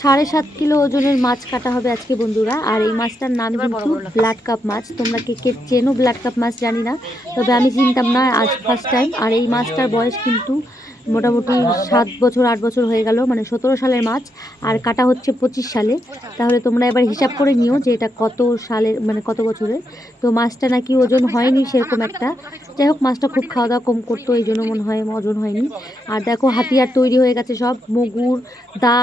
7.5 kilo ওজনের মাছ কাটা হবে আজকে বন্ধুরা। আর এই মাছটার নাম কিন্তু ব্লাড কাপ মাছ। তোমরা কে কে চেনো ব্লাড কাপ মাছ জানি না, তবে আমি চিনতাম না, আজ ফার্স্ট টাইম। আর এই মাছটার বয়স কিন্তু মোটামুটি 7 বছর 8 বছর হয়ে গেল, মানে 17 সালের মাছ, আর কাটা হচ্ছে 25 সালে। তাহলে তোমরা এবার হিসাব করে নিও যে এটা কত সালের, মানে কত বছরের। তো মাছটা নাকি ওজন হয়নি সেরকম একটা। যাই হোক, মাছটা খুব খাওয়া দাওয়া কম করতো, এই জন্য মনে হয় ওজন হয়নি। আর দেখো হাতিয়ার তৈরি হয়ে গেছে সব, মগুর, দা,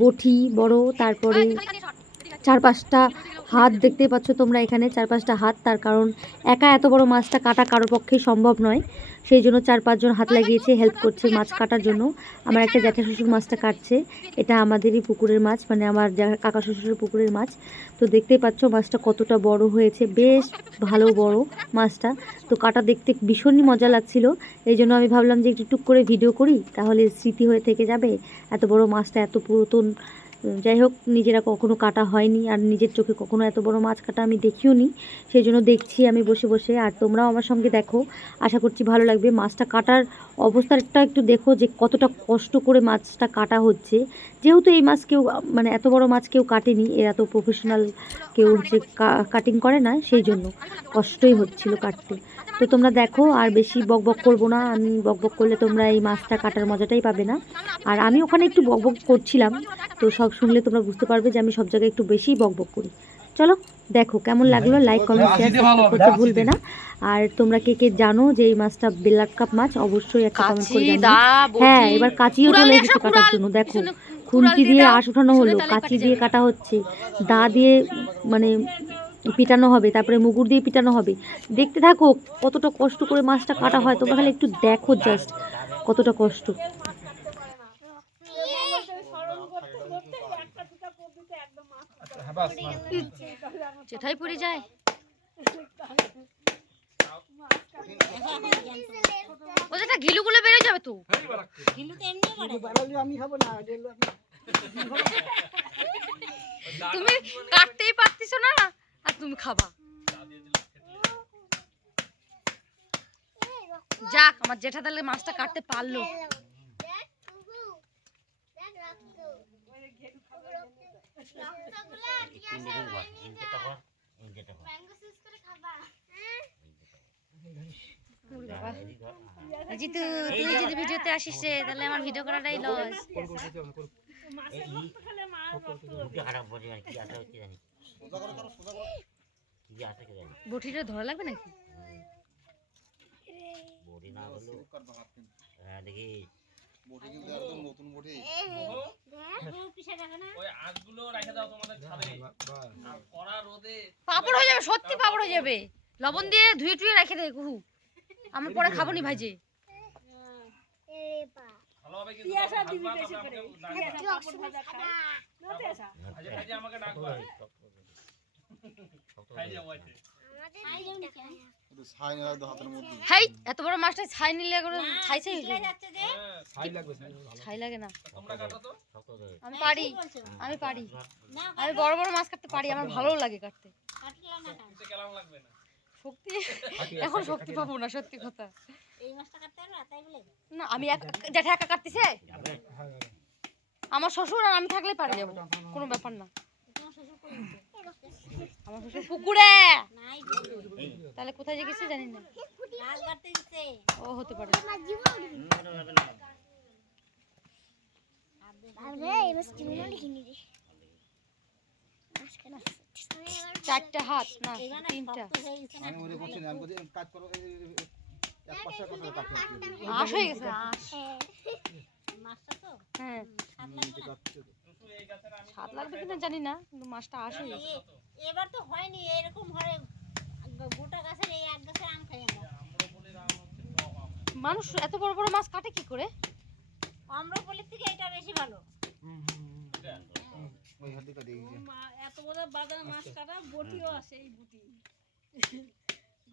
বটি বড়, তারপরে 4-5টা হাত দেখতেই পাচ্ছ তোমরা এখানে, 4-5টা হাত। তার কারণ একা এত বড় মাছটা কাটা কারোর পক্ষেই সম্ভব নয়, সেই জন্য 4-5 জন হাত লাগিয়েছে, হেল্প করছে মাছ কাটার জন্য। আমার একটা জ্যাঠা শ্বশুর মাছটা কাটছে, এটা আমাদেরই পুকুরের মাছ, মানে আমার কাকা শ্বশুরের পুকুরের মাছ। তো দেখতেই পাচ্ছ মাছটা কতটা বড় হয়েছে, বেশ ভালো বড় মাছটা। তো কাটা দেখতে ভীষণই মজা লাগছিল, এই জন্য আমি ভাবলাম যে একটু টুক করে ভিডিও করি, তাহলে স্মৃতি হয়ে থেকে যাবে। এত বড় মাছটা, এত পুরাতন। যাই হোক, নিজেরা কখনো কাটা হয়নি, আর নিজের চোখে কখনো এত বড় মাছ কাটা আমি দেখিও নি, সেই জন্য দেখছি আমি বসে বসে। আর তোমরাও আমার সঙ্গে দেখো, আশা করছি ভালো লাগবে। মাছটা কাটার অবস্থাটা একটু দেখো যে কতটা কষ্ট করে মাছটা কাটা হচ্ছে। যেহেতু এই মাছ কেউ, মানে এত বড় মাছ কেউ কাটেনি, এরা তো প্রফেশনাল কেউ হচ্ছে কাটিং করে না, সেই জন্য কষ্টই হচ্ছিল কাটতে। তো তোমরা দেখো, আর বেশি বক বক করবো না আমি, বক বক করলে তোমরা এই মাছটা কাটার মজাটাই পাবে না। আর আমি ওখানে একটু বক বক করছিলাম, তো সব শুনলে তোমরা বুঝতে পারবে যে আমি সব জায়গায় একটু বেশিই বক বক করি। চলো দেখো কেমন লাগলো, লাইক কমেন্ট শেয়ার করতে ভুলবে না। আর তোমরা কে কে জানো যে এই মাছটা ব্লাড কাপ মাছ, অবশ্যই একটা কমেন্ট করে জানিও। হ্যাঁ, এবার কাঁচিও চলে এসেছে কাটার জন্য। দেখো খুন্তি দিয়ে আঁশ ওঠানো হলো, কাঁচি দিয়ে কাটা হচ্ছে, দা দিয়ে মানে পিটানো হবে, তারপরে মুগুর দিয়ে পিটানো হবে। দেখতে থাকো কতটা কষ্ট করে মাছটা কাটা হয়, তোমরা খালি একটু দেখো জাস্ট কতটা কষ্ট। যেটাই পড়ে যায় ওটা ঘিলুগুলো বেড়ে যাবে তো। ঘিলু তো এমনি বাড়ে, আমি খাবো না। তুমি কাটতেই পারতিছো না, আর তুমি খাবা। যাক, আমার জেঠা তাহলে মাছটা কাটতে পারলো। তুই যদি ভিডিওতে আসিস রে, তাহলে আমার ভিডিও করাটাই লস। বটিটা ধরা লাগবে নাকি? দেখি পাপড় হয়ে যাবে, সত্যি পাপড় হয়ে যাবে। লবণ দিয়ে ধুয়ে টুয়ে রেখে দে কুহু, আমি পরে খাবো নি ভাইজে। এত বড় মাছটা ছাই নিলে ছাই ছাই ছাই লাগে না। আমি পারি, আমি পারি, আমি বড় বড় মাছ কাটতে পারি, আমার ভালো লাগে কাটতে। শক্তি এখন শক্তি পাবো না, সত্যি কথা। না আমি জ্যাঠা একা কাটতেছে, আমার শ্বশুর আর আমি থাকলে পারি যাবো, কোনো ব্যাপার না। আমার শ্বশুর পুকুরে, তাহলে কোথায় যে গেছে জানি না। ও হতে পারে। চারটা হাত না তিনটা, আঁশ হয়ে গেছে। হ্যাঁ, স্বাদ লাগবে কিনা জানি না, কিন্তু মাছটা আঁশ হয়ে গেছে। এবার তো হয়নি এরকম, হয় গোটা গাছের এই এক গাছের আম খাই আমরা। মানুষ এত বড় বড় মাছ কাটে কি করে? আম্রপলির থেকে এটা বেশি ভালো। এত বড় বাজারে মাছ কাটা, বটিও আছে, এই বটি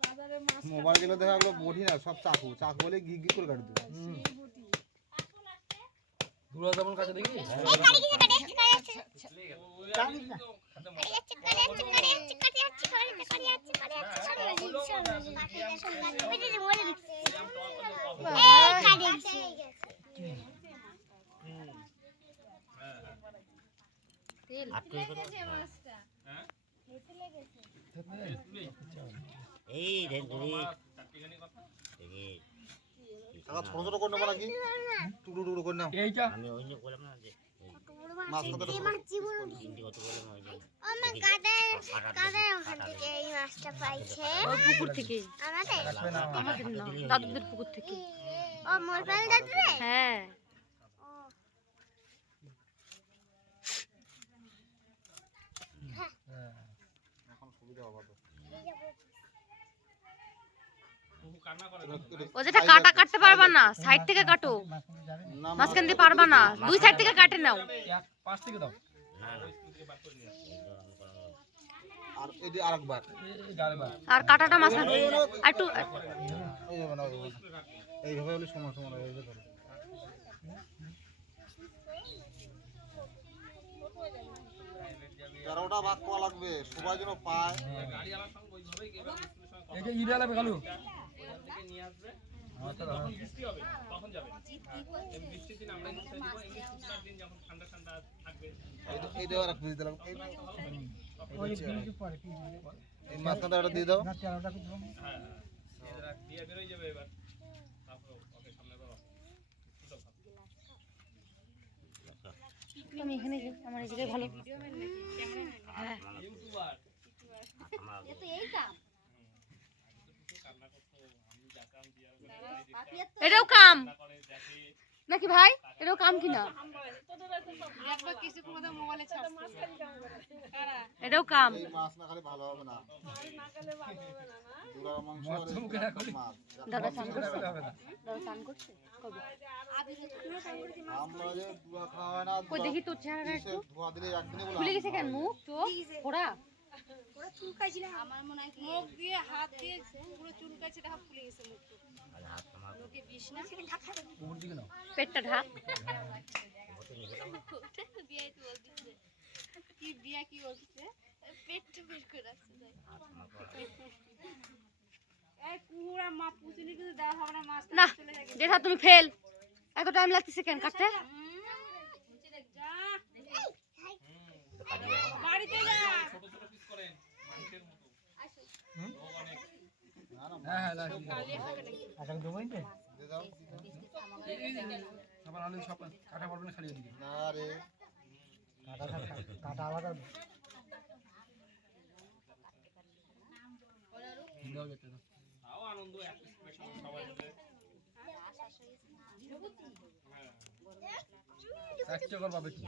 বাজারে মাছ মোবাইল গুলো দেখা গেল বটি না, সব চাকু, চাকু বলে ঘি ঘি করে কাটে দেবে। এই বটি দুলা যেমন কাটে দেখি, এই কাটি কি কাটে ছোট ছোট করে নেবো নাকি টুকরো টুকরো করে নাও এইটা আমি ওই যে বললাম না যে মাছ ওই পুকুর থেকে আমাদের না, দাদুদের পুকুর থেকে। হ্যাঁ এখন সুবিধা হবে তো ও যেটা কাটা কাটতে পারবা না, সাইড থেকে কাটো, মাঝখান দিয়ে পারবা না, দুই সাইড থেকে কাটে নাও। পাশ থেকে দাও আর এই যে আরেকবার আর কাটাটা মাঝখান একটু এইভাবে নাও এইভাবে হলে সমান সমান হয়ে যাবে তেরোটা ভাগ করা লাগবে সবাই যেন পায় এই যে ইডালা বেগালু এই দেওয়ার এক বুঝে দিলাম এই মাঝখানটা একটা দিয়ে দাও আমি এখানে যাই, আমার এই জায়গায় ভালো। হ্যাঁ এটাও কাম নাকি ভাই, এটাও কাম কিনা? এটাও কাম। এই মাছ না খালি ভালো হবে না দুলার মাংস আর মাছ দাদা চান করছে? দাদা চান করছে কবে? আমরা যে দুলা খাওয়া হয় না কই দেখি তোর চেহারাটা একটু ধোয়া দিলে একদিনে বলে খুলে গেছে কেন, মুখ চোখ ফোড়া? আমার মনে হয় মুখ দিয়ে হাত দিয়ে পুরো চুলকাইছে, দেখা ফুলে গেছে মুখ। লোকে বিষ না উপর দিকে নাও পেটটা ঢাক। বিয়ে তো বলতেছে কি বিয়া কি বলতেছে পেটটা বের করে রাখছে এই কুহুরা মা পুচুনি কিছু দেওয়া হবে না, মাছ না চলে যায়। জেঠা তুমি ফেল, এত টাইম লাগতেছে কেন কাটতে? যা বাড়িতে যা হ্যাঁ হ্যাঁ লাগি আটা দেবো এই দিয়ে দাও সবার আলু সব কাটা পড়বে না খালি এদিকে না রে কাটা আলাদা দাও যেতে দাও সাচ্চা কর বাবা কি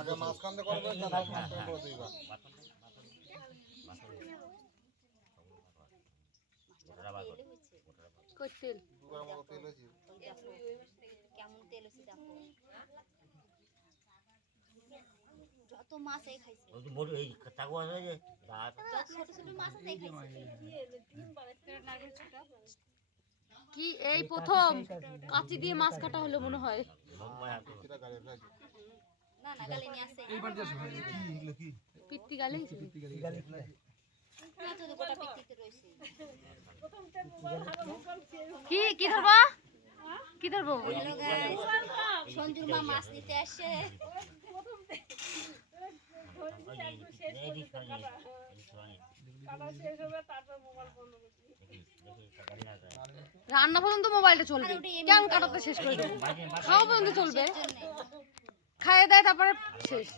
আগে মাঝখান দিয়ে করবে না মাঝখান করে দিবা কই তেল? দুবার মতো তেল হয়েছে কেমন তেল হচ্ছে দেখো, যত মাছ এই খাইছে, যত ছোট ছোট মাছ আছে এই খাইছে। কি এই প্রথম কাঁচি দিয়ে মাছ কাটা হলো মনে হয়। সেটা গাড়ি ফেলেছে না না গালি নিয়ে আসছে, এইবার যাস কি এগুলো কি পিত্তি গালে গালি না তো গোটা পিত্তিতে রইছে। কি কি ধরবো, কি ধরবো? হ্যালো গাইস, সঞ্জুর মা মাছ নিতে আসছে। রান্না পর্যন্ত মোবাইলটা চলবে, কেমন কাটাতে শেষ করে দেবো, খাওয়া পর্যন্ত চলবে, খাইয়ে দেয় তারপরে শেষ।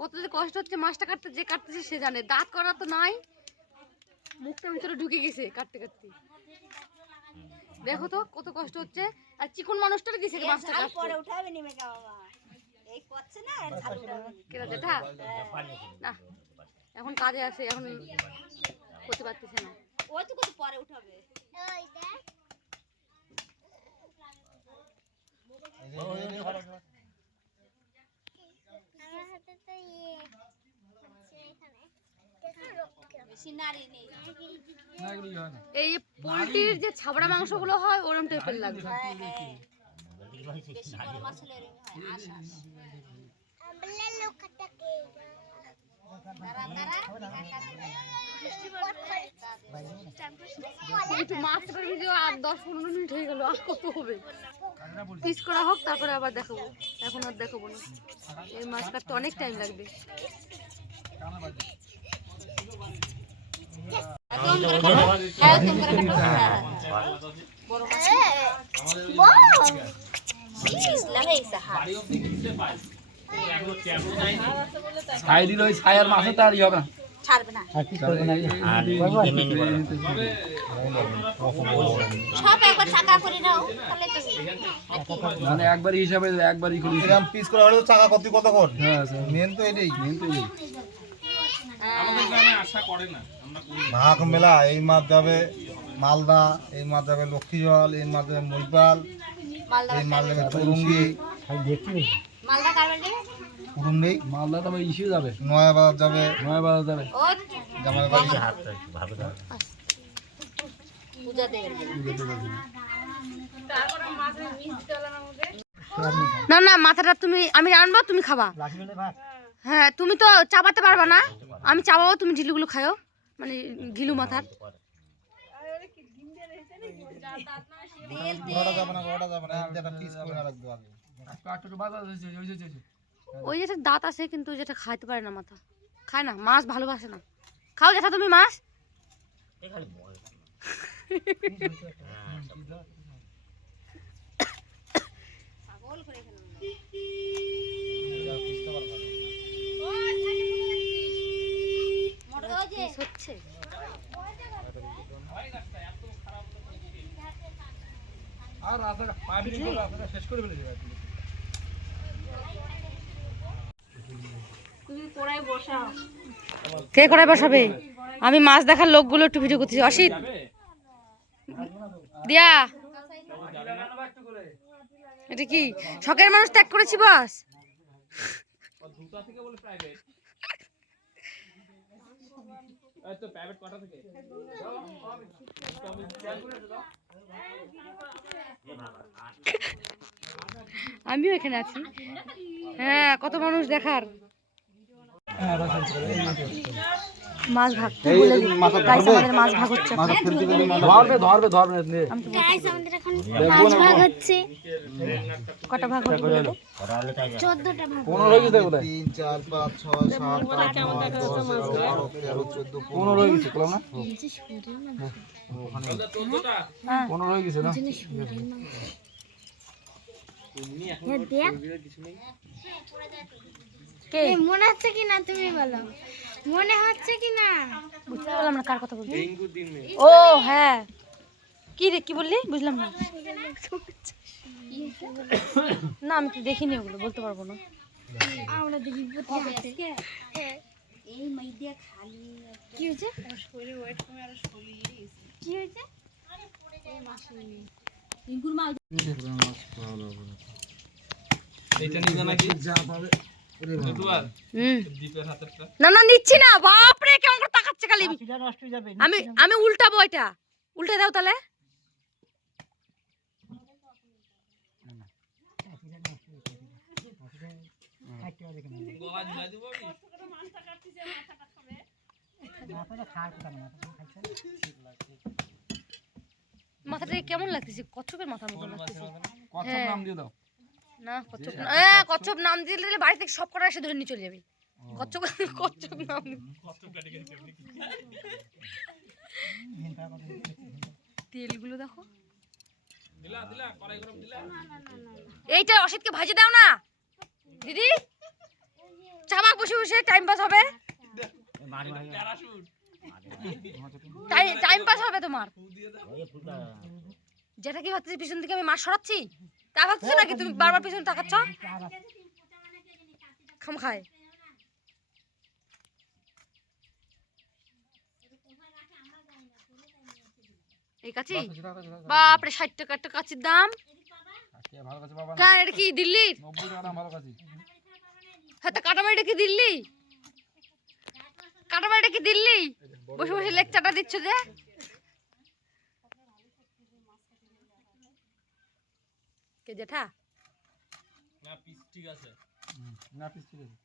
কত যে কষ্ট হচ্ছে মাছটা কাটতে, যে কাটতেছে সে জানে, দাঁত করা তো নাই, মুখটা ভিতরে ঢুকে গেছে কাটতে কাটতে। দেখো তো কত কষ্ট হচ্ছে, আর চিকন মানুষটারে দিছে মাছটা কাটতে। পরে উঠাবে নিমে কা বাবা, এই করছে না ঝাল উঠাবে কেন যেটা না এখন কাজে আছে, এখন করতে পারতেছে না। ওই তো কত পরে উঠাবে। বেশি নারী নেই, না এগুলো হয় না এই পোলট্রির যে ছাবড়া মাংসগুলো হয় ওরম টাইপের লাগবে। হ্যাঁ হ্যাঁ বেশি বড় মাছ হলে এরকম হয়। আশ আশ দাঁড়া দাঁড়া একটু মাছ করে ভিডিও আর 10-15 মিনিট হয়ে গেল, আর কত হবে? পিস করা হোক, তারপরে আবার দেখাবো। এখন আর দেখাবো না, এই মাছ কাটতে অনেক টাইম লাগবে। ছাই দিলে ওই ছায়ার মাছে তার ই হবে না, ছাড়বে না সব একবার টাকা করে নাও তাহলে তো মানে একবারই হিসাবে একবারই খুলি। এরকম পিস করা হলে চাকা কতক্ষণ? হ্যাঁ মেন তো এটাই। মেন তো এই ভাগ মেলা, এই মাছ যাবে মালদা, এই মাছ যাবে লক্ষ্মীজল, এই মাছ যাবে মহিপাল, এই মাছ যাবে তরুঙ্গি, মালদা কারবার যাবে কুরুঙ্গি, মালদা তবে ইস্যু যাবে, নয়াবাজার যাবে, নয় বাজার যাবে। ও জামাইবাড়ি। পূজা দেবে না না, মাথাটা তুমি, আমি রান্নবো, তুমি খাবা। হ্যাঁ, তুমি তো চাবাতে পারবা না, আমি চাবাবো, তুমি ঝিলুগুলো খাও, মানে ঘিলু মাথার। গোড়াটা যাবে না, গোড়াটা যাবে না, একটা পিস করে রাখবো আগে। একটু বাজার হয়েছে, হয়েছে। ওই যেটা দাঁত আছে কিন্তু যেটা খাইতে পারে না, মাথা খায় না, মাছ ভালোবাসে না। খাও যেটা তুমি মাছ। হচ্ছে আর রাস্তাটা 5 মিনিট পর রাস্তাটা শেষ করে ফেলেছে। কে কড়াই বসাবে? আমি মাছ দেখার লোকগুলো একটু ভিডিও করতেছি। অসিত দিয়া, এটা কি শখের মানুষ ত্যাগ করেছি বস? আমিও এখানে আছি। হ্যাঁ, কত মানুষ দেখার। মাছ ভাগ বলে গাইস, আমাদের মাছ ভাগ হচ্ছে। ধরবে গাইস আমাদের এখন মাছ ভাগ হচ্ছে। কটা ভাগ হচ্ছে? 14টা ভাগ 15 হয়ে গেছে কোথায়? 3 4 5 6 7 8 9 10 11 13 14 15 হয়ে গেছে কলাম না? হ্যাঁ, 15 হয়ে গেছে না? কে মনে হচ্ছে কি না তুমি বলো, মনে হচ্ছে কি না? বুঝতে পারলাম না কার কথা বললি। ও হ্যাঁ, কি রে, কি বললি বুঝলাম না। না আমি তো দেখিনি, ওগুলো বলতে পারবো না। আমরা দেখি এই মাই দিয়া খালি কি হয়েছে? শরীরে ওয়েট কমে আর শরীর কি হয়েছে? ইনকুর মাল এইটা নিয়ে নাকি যা পাবে না না নিচ্ছি না। বাপরে কেমন করে তাকাচ্ছে খালি। আমি আমি উল্টাবো, এটা উল্টে দাও তাহলে। মাথাটা কেমন লাগতেছে? কচ্ছপের মাথার মতো লাগতেছে। কচ্ছপ নাম দিয়ে দাও। না কচ্ছপ না, হ্যাঁ কচ্ছপ নাম দিলে বাড়ি থেকে সব কটা এসে ধরে নিয়ে চলে যাবে। কচ্ছপ কচ্ছপ নাম তেলগুলো দেখো। এইটা অসিতকে ভাজে দাও না দিদি, চামাক বসে বসে টাইম পাস হবে। টাইম পাস হবে তোমার। যেটা কি ভাবতেছি পিছন থেকে আমি মাছ সরাচ্ছি, তা ভাবছো নাকি তুমি বারবার পিছনে তাকাচ্ছ? খাম খায় এই কাচি। বাপরে 60 টাকা একটা কাচির দাম। ভালো কাছে বাবা না, কার এটা কি দিল্লির? 90 টাকা দাম ভালো কাছে। হ্যাঁ, তো কাটামারিটা কি দিল্লি? কাটামারিটা কি দিল্লি? বসে বসে লেকচারটা দিচ্ছ যে। কে জেঠা? না পিস ঠিক আছে, না পিস ঠিক আছে।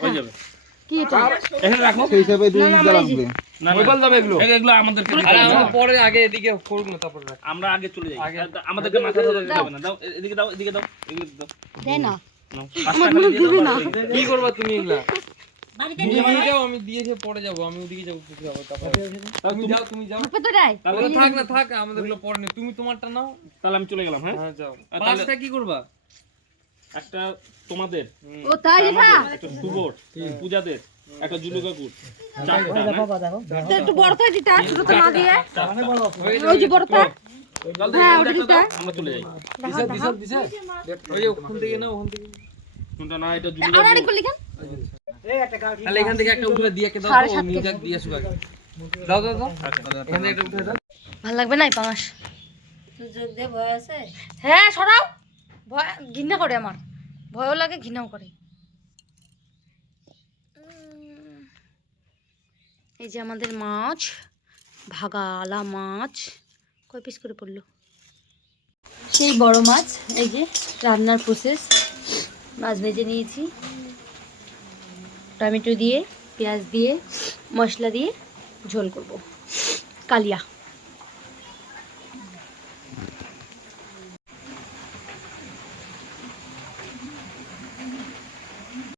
হয়ে যাবে। কি এটা? এখানে রাখো। সেই হিসাবে দুই না, দিন আমরা এই যে- লাগবে। না, মোবাইল দাও এগুলো। এগুলো আমাদের পরে আগে এদিকে করুক না তারপরে রাখ। আমরা আগে চলে যাই। আমাদেরকে মাথা ধরে দিতে হবে না। দাও এদিকে দাও, এদিকে দাও, এগুলো দাও। দে না। নাও। আমার মনে দিবি না। কি করবা তুমি এগুলা? বাড়িতে তুমি নিয়ে নিয়ে যাও, আমি দিয়েছে পরে যাবো, আমি ওদিকে যাবো, তুমি যাবো তারপরে। তুমি যাও। হাতে তো দেয়। তাহলে থাক না থাক, আমাদের গুলো পরে নেই, তুমি তোমারটা নাও। তাহলে আমি চলে গেলাম, হ্যাঁ? হ্যাঁ যাও। আর তাহলে- পাঁচটা কি করবা? একটা তোমাদের, ও তাই না? আমাদের, একটা শুভর, পূজাদের, একটা জুলু কাকুর, চারটা, হ্যাঁ? তো একটু বড় করে দিতা, ছোট তো না দিয়ে। হয়ে ওই যে বড়টা। যাবে। হ্যাঁ, ওটা দিতা। আমরা চলে যাই। ওই যে ওখান থেকে নাও, ওখান থেকে। কোনটা না, এটা জুলু আর কাকুর। আরেক লিখেন। তাহলে এখান থেকে একটা উঠে দিয়ে দাও, সাড়ে ও সাতকে। নিয়ে যাক, দিয়ে আসুক আগে। দাও দাও দাও, এখান থেকে একটা উঠে দাও। ভাল লাগবে না এই পাঙাশ? সুযোগ দিয়ে ভয় আছে। হ্যাঁ সরাও। ভয় ঘৃণা করে আমার, ভয়ও লাগে ঘৃণাও করে। এই যে আমাদের মাছ, ভাগালা মাছ, কয় পিস করে পড়লো? সেই বড় মাছ। এই যে রান্নার প্রসেস, মাছ ভেজে নিয়েছি, টমেটো দিয়ে, পেঁয়াজ দিয়ে, মশলা দিয়ে ঝোল করব, কালিয়া।